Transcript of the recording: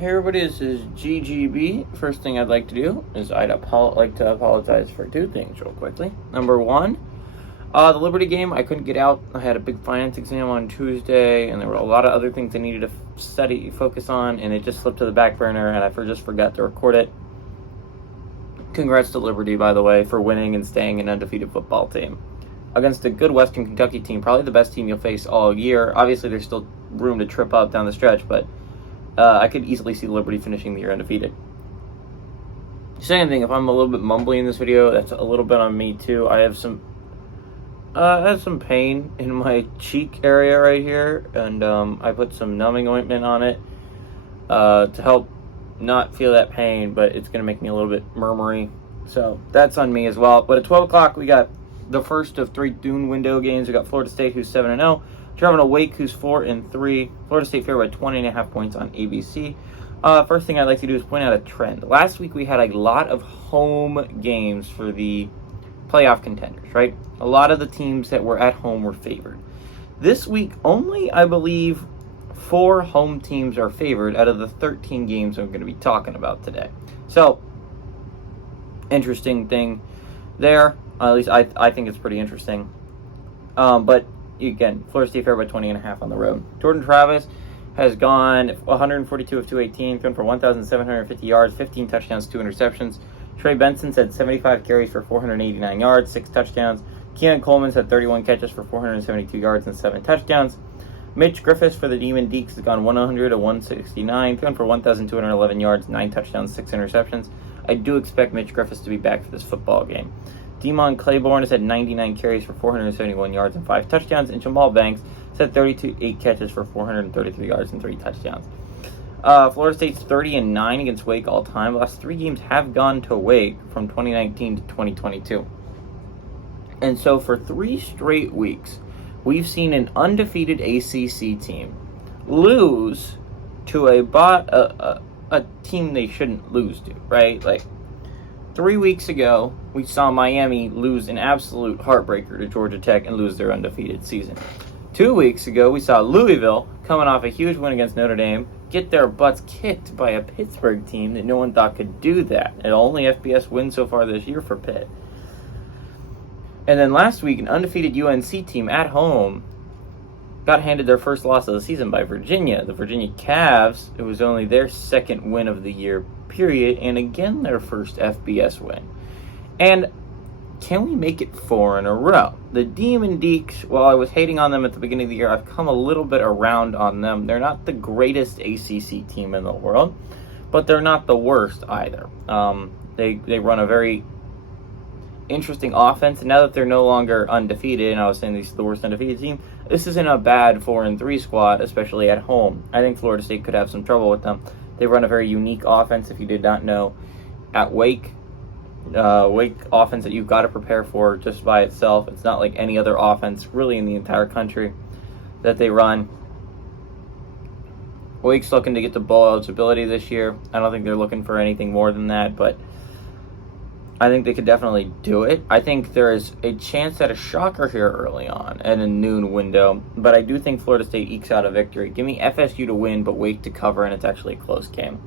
Hey everybody, this is GGB. First thing I'd like to do is like to apologize for two things real quickly. Number one, the Liberty game, I couldn't get out. I had a big finance exam on Tuesday, and there were a lot of other things I needed to focus on, and it just slipped to the back burner, and I just forgot to record it. Congrats to Liberty, by the way, for winning and staying an undefeated football team against a good Western Kentucky team, probably the best team you'll face all year. Obviously, there's still room to trip up down the stretch, but I could easily see Liberty finishing the year undefeated. Second thing, if I'm a little bit mumbly in this video, that's a little bit on me too. I have some pain in my cheek area right here, and I put some numbing ointment on it to help not feel that pain, but it's going to make me a little bit murmury. So that's on me as well. But at 12 o'clock, we got the first of three Dune window games. We got Florida State, who's 7-0. Traveling to Wake, who's 4-3. Florida State favored by 20.5 points on ABC. First thing I'd like to do is point out a trend. Last week we had a lot of home games for the playoff contenders, right? A lot of the teams that were at home were favored. This week, only, I believe, 4 home teams are favored out of the 13 games I'm going to be talking about today. So, interesting thing there. At least I think it's pretty interesting. But again, Florida State favored by 20.5 on the road. Jordan Travis has gone 142 of 218, thrown for 1,750 yards, 15 touchdowns, 2 interceptions. Trey Benson's had 75 carries for 489 yards, 6 touchdowns. Keon Coleman's had 31 catches for 472 yards and 7 touchdowns. Mitch Griffiths for the Demon Deacs has gone 100 of 169, thrown for 1,211 yards, 9 touchdowns, 6 interceptions. I do expect Mitch Griffiths to be back for this football game. Demon Claiborne has had 99 carries for 471 yards and 5 touchdowns, and Jamal Banks has had 8 catches for 433 yards and 3 touchdowns. Florida State's 30-9 against Wake all time. The last 3 games have gone to Wake from 2019 to 2022. And so for 3 straight weeks, we've seen an undefeated ACC team lose to a team they shouldn't lose to, right? Like, 3 weeks ago, we saw Miami lose an absolute heartbreaker to Georgia Tech and lose their undefeated season. 2 weeks ago, we saw Louisville, coming off a huge win against Notre Dame, get their butts kicked by a Pittsburgh team that no one thought could do that. An only FBS win so far this year for Pitt. And then last week, an undefeated UNC team at home got handed their first loss of the season by Virginia. The Virginia Cavs, it was only their second win of the year, period, and again their first FBS win. And can we make it 4 in a row? The Demon Deacs, while I was hating on them at the beginning of the year, I've come a little bit around on them. They're not the greatest ACC team in the world, but they're not the worst either. They run a very interesting offense, and now that they're no longer undefeated, and I was saying this is the worst undefeated team, this isn't a bad 4-3 squad, especially at home. I think Florida State could have some trouble with them. They run a very unique offense, if you did not know. At Wake offense that you've got to prepare for just by itself. It's not like any other offense really in the entire country that they run. Wake's looking to get to bowl eligibility this year. I don't think they're looking for anything more than that, but I think they could definitely do it. I think there is a chance at a shocker here early on at a noon window, but I do think Florida State ekes out a victory. Give me FSU to win, but Wake to cover, and it's actually a close game.